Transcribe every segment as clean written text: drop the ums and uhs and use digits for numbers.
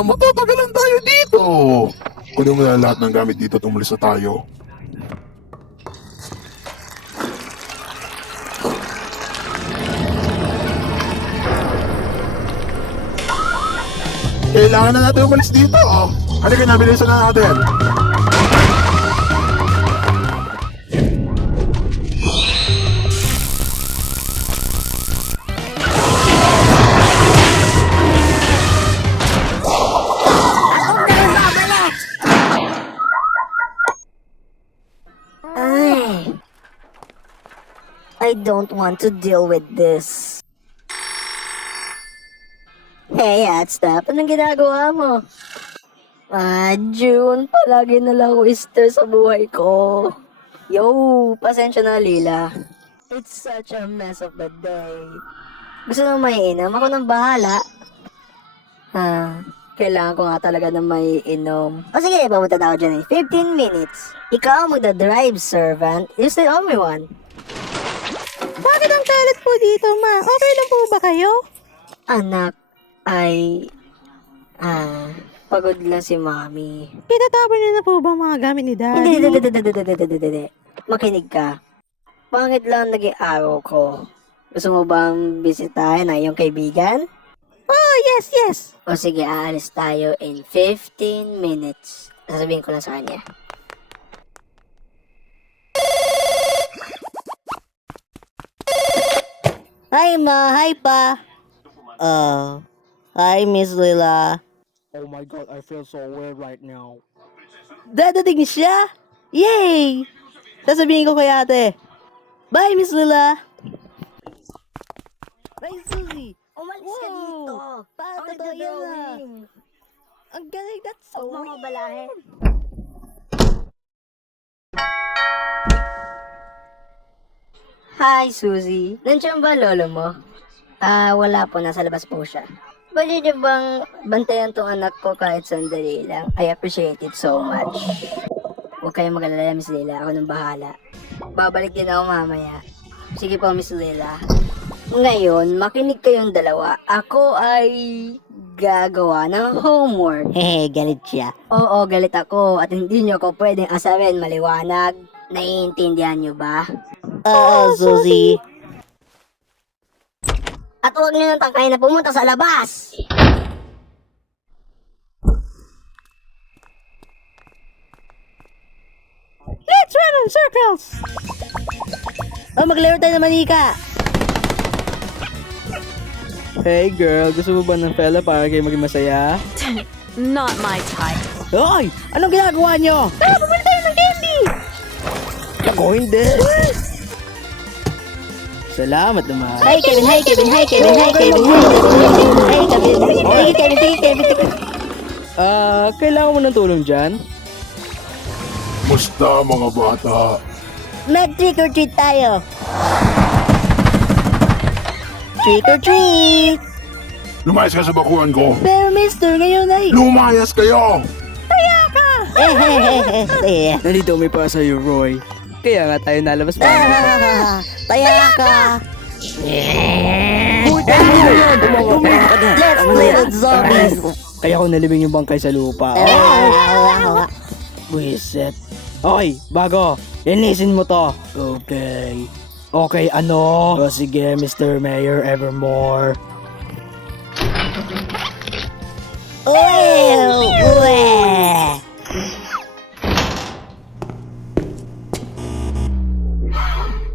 Matatagalan tayo dito. Kunin mo na lahat ng gamit dito at umalis na tayo. Kailangan na natin umalis dito. Halika na, bilisan na natin. Ay, I don't want to deal with this. Hey, Atstap, anong ginagawa mo? June, palagi na lang oyster sa buhay ko. Yo, pasensya na, Lila. It's such a mess of the day. Gusto mo maiinom? Ako nang bahala. Kailangan ko nga talaga ng maiinom. O sige, pamunta na ako dyan 15 minutes. Ikaw ang magdadrive, servant. You still owe me one. Bakit ang kalat po dito, ma? Okay lang po ba kayo? Anak, pagod lang si Mami. Itatapon niyo na po ba ang mga gamit ni Daddy? Hindi. Makinig ka. Pangit lang naging araw ko. Gusto mo bang bisitahin na iyong kaibigan? Oh, yes. O sige, aalis tayo in 15 minutes. Sasabihin ko lang sa kanya. Hi, ma. Hi, pa. Hi, Miss Lila. Oh my god, I feel so weird right now. Dadating siya? Yay! Sasabihin ko kay ate. Bye, Miss Lila. Bye, Susie. Umalis ka dito. Paano totoo yan ah? Ang galing, that's so Huwag mo balahin. Hi, Susie. Nandiyan ba lolo mo? Wala po. Nasa labas po siya. Pwede niyo bang bantayan tong anak ko kahit sandali lang? I appreciate it so much. Huwag kayong mag-alala, Miss Lila. Ako nang bahala. Babalik din ako mamaya. Sige po, Miss Lila. Ngayon, makinig kayong dalawa. Ako ay gagawa ng homework. Hehe, galit siya. Oo, galit ako at hindi nyo ako pwedeng asarin maliwanag. Naiintindihan nyo ba? Oo, Susie. At huwag nyo nang tangkayin na pumunta sa labas! Let's run in circles! Maglaro tayo ng manika. Hey girl, gusto mo ba ng fella para kayo maging masaya? Not my type. Hoy! Anong ginagawa nyo? Bumili tayo ng candy! Ako hindi! Salamat naman. Hi, Kevin! Hi, Kevin! Hi, Kevin! Hi, Kevin! Hi, Kevin! Kailangan mo ng tulong dyan? Musta mga bata? Mag-trick or treat tayo! Trick or treat! Lumayas ka sa bakuan ko. Pero mister, ngayon ay... Lumayas kayo! Nandito may para sa'yo, Roy. Kaya nga tayo nalabas pa. Taya ka! Let's play with zombies! Kaya ko nalibing yung bangkay sa lupa. Buisit. Okay, bago. Linisin mo to. Okay. Okay, ano? O sige, Mr. Mayor Evermore.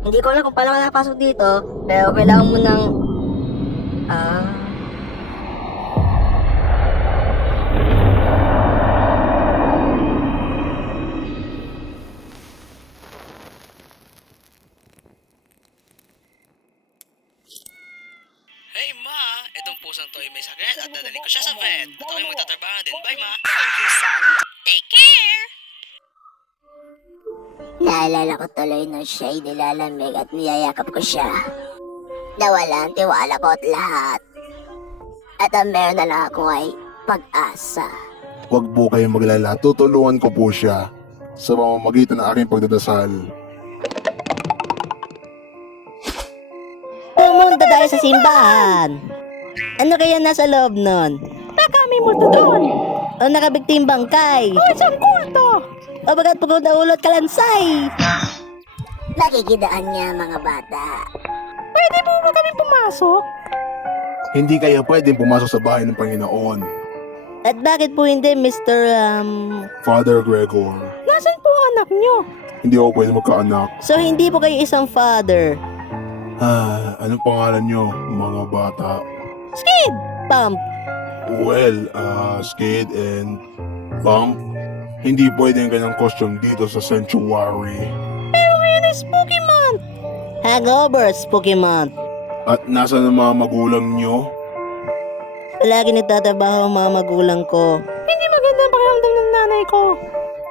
Hindi ko alam kung paano ka napasok dito, pero kailangan mo ng... Hey ma, itong pusang to ay may sakit at dadalhin ko siya sa vet. At ako'y magtatrabaho din. Bye ma. Thank you, son. Take care. Naalala ko tuloy nung siya'y nilalamig at niyayakap ko siya. Nawala ang tiwala ko at lahat. At ang meron na lang ako ay pag-asa. Huwag po kayong maglala. Tutulungan ko po siya sa pamamagitan ng aking pagdadasal. Pumunta tayo sa simbahan. Ano kaya nasa loob nun? Baka may may multo doon? O nakabigting bangkay? O isang kulto? O bagat pagod na ulot kalansay? Nakikidaan niya mga bata. Pwede po ba kami pumasok? Hindi kayo pwedeng pumasok sa bahay ng Panginoon. At bakit po hindi, Mr. Father Gregor, Nasaan po ang anak nyo? hindi ako pwede magkaanak. So hindi po kayo isang father? Anong pangalan nyo, mga bata? Skid! Pump! Well, Skid and Bump, hindi pwede ang ganyang costume dito sa sanctuary. Pero ngayon ay Spooky Month! Hangover, Spooky Month! At nasa ang mga magulang nyo? Palagi nagtatrabaho ang mga magulang ko. Hindi maganda ang pakiramdam ng nanay ko.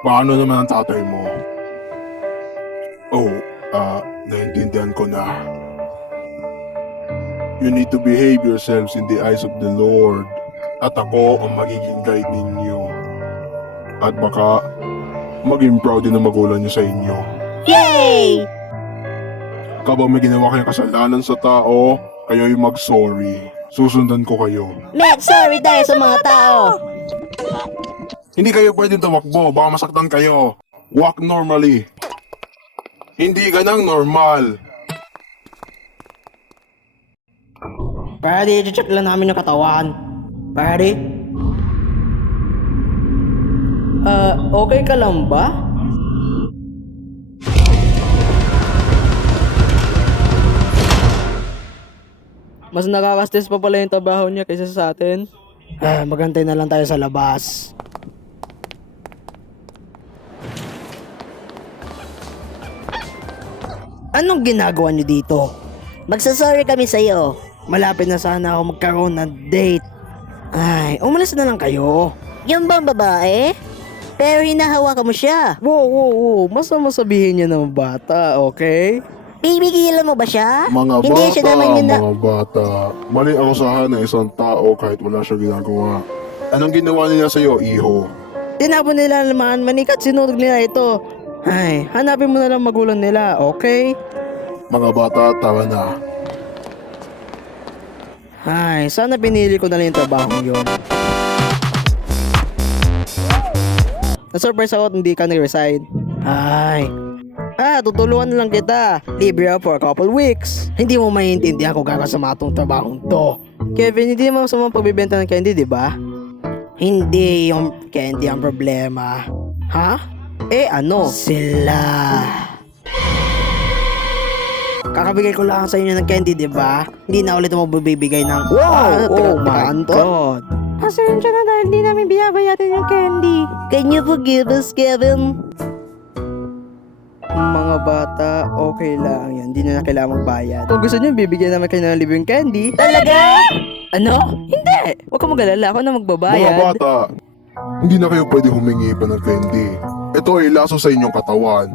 Paano naman ang tatay mo? Oh, naintindihan ko na. You need to behave yourselves in the eyes of the Lord. At ako ang magiging guide ninyo. At baka maging proud din ang magulang nyo sa inyo. Yay! Kapag may ginawa kayong kasalanan sa tao, kayo'y mag-sorry. Susundan ko kayo. Matt, sorry tayo sa mga tao. Hindi kayo pwedeng tumakbo, baka masaktan kayo. Walk normally. Hindi ka nang normal. Pare, i-check lang namin yung katawan. Pare? Okay ka lang ba? Mas nakakastres pa pala yung trabaho niya kaysa sa atin. Magantay na lang tayo sa labas. Anong ginagawa niyo dito? Magsasorry kami sa'yo. Malapit na sana ako magkaroon ng date. Ay, umalis na lang kayo. Yung bang babae? Pero hinahawakan mo siya. Wow. Basta masabihin niya ng bata, okay? Pipigilan mo ba siya? Mga Hindi bata, siya naman yun na... mga bata. Mali ang usahan ng isang tao kahit wala siya ginagawa. Anong ginawa nila sa'yo, iho? Tinapon nila ang mga manikat, sinunog nila ito. Ay, hanapin mo na lang magulang nila, okay? Mga bata, tama na. Ay, sana pinili ko na lang yung trabaho yun. Na-surprise ako at hindi ka nag-resign. Ay. Tutulungan na lang kita. Libre ako for a couple weeks. Hindi mo maiintindihan kung kakasama tong trabahong to. Kevin, hindi naman masama pagbibenta ng candy, di ba? Hindi yung candy ang problema. Ha? Ano? Sila. Kakabigay ko lang sa inyo ng candy, di ba? Hindi na ulit mo bibigay ng... Wow! Oh my God! Pasensya na dahil hindi namin binabayaran yung candy. Can you forgive us, Kevin? Mga bata, okay lang yan. Hindi na kailangan magbayad. Kung gusto nyo, bibigyan naman kayo ng libreng candy. Talaga? Ano? Hindi! Huwag kang mag-alala. Ako na magbabayad. Mga bata, hindi na kayo pwede humingi pa ng candy. Ito ay laso sa inyong katawan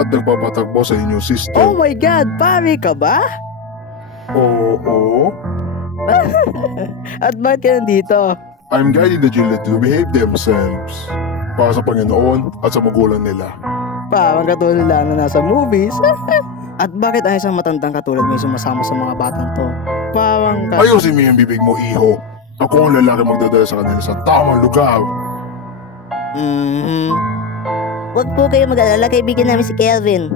at nagpapatakbo sa inyong Oh system. my God! Pare ka ba? Oo. At bakit ka nandito? I'm guiding the children to behave themselves para sa Panginoon at sa magulang nila. Parang katulad lang na nasa movies. At bakit ang isang matandang katulad mo yung sumasama sa mga batang to? Parang ka... Ayusin mo yung bibig mo, iho. Ako ang lalaki magdadala sa kanila sa tamang lugar. Huwag po kayo mag-alala, kaibigan namin si Kelvin.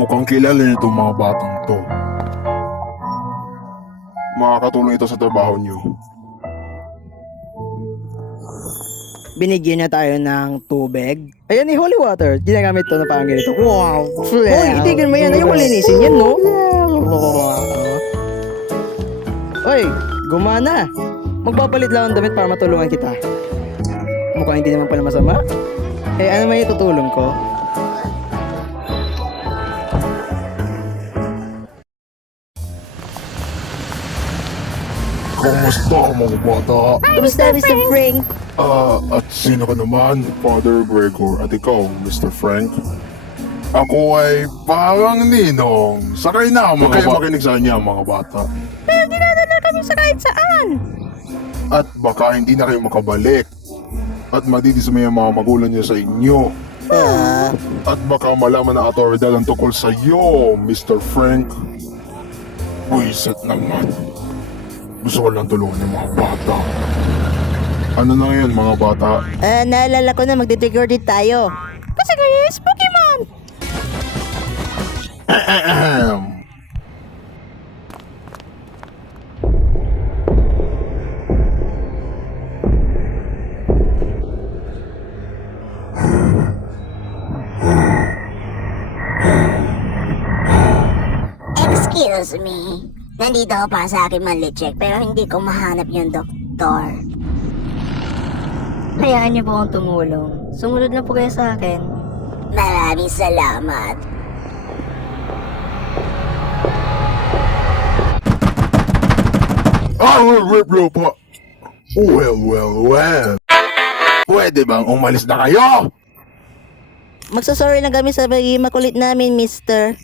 Mukhang kilala nitong mga batang to. Makakatulong ito sa trabaho niyo. Binigyan niya tayo ng tubig. Ayan ni holy water. Ginagamit to na parang ganito. Wow! Hoy, itigil mo yan. Ayoko linisin yan, no? Hoy, gumana. Magpapalit lang ang damit para matulungan kita. Mukhang hindi naman pala masama. Ano may itutulong ko? Kumusta mga bata? Kumusta, Mr. Frank? At sino ka naman, Father Gregor? At ikaw, Mr. Frank? Ako ay parang ninong. Sakay na, huwag kayo makinig sa kanya, mga bata. Pero dinadala kami sa kahit saan. At baka hindi na kayo makabalik. At madidismay ang mga magulang niyo sa inyo. At baka malaman na autoridad ang tungkol sa iyo, Mr. Frank. Buisit naman. Gusto ko lang tulungan yung mga bata. Ano na ngayon mga bata? Naalala ko na magti-trick or treat tayo. Kasi guys, Pokemon! Ahem. Excuse me. Nandito ako para sa akin manly check pero hindi ko mahanap yung doktor. Hayaan niyo po akong tumulong. Sumunod na po kayo sa akin. Maraming salamat. Bro po. Well. Pwede bang umalis na kayo? Magsasorry lang kami sa pagiging makulit namin, mister.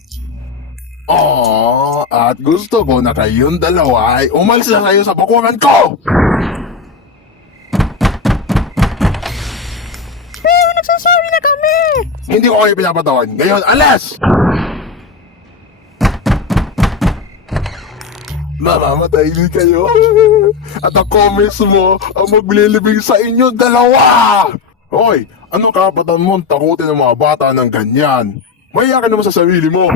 At gusto ko na kayong dalawa ay umalis na kayo sa bakuran ko! Pero nagsasorry na kami! Hindi ko kayo pinapatawan. Ngayon, alas! Mamamatay din kayo. At ako mismo ang maglilibing sa inyo dalawa! Hoy, anong kapatan mo takutin ng mga bata ng ganyan? Mahiya ka naman sa sarili mo.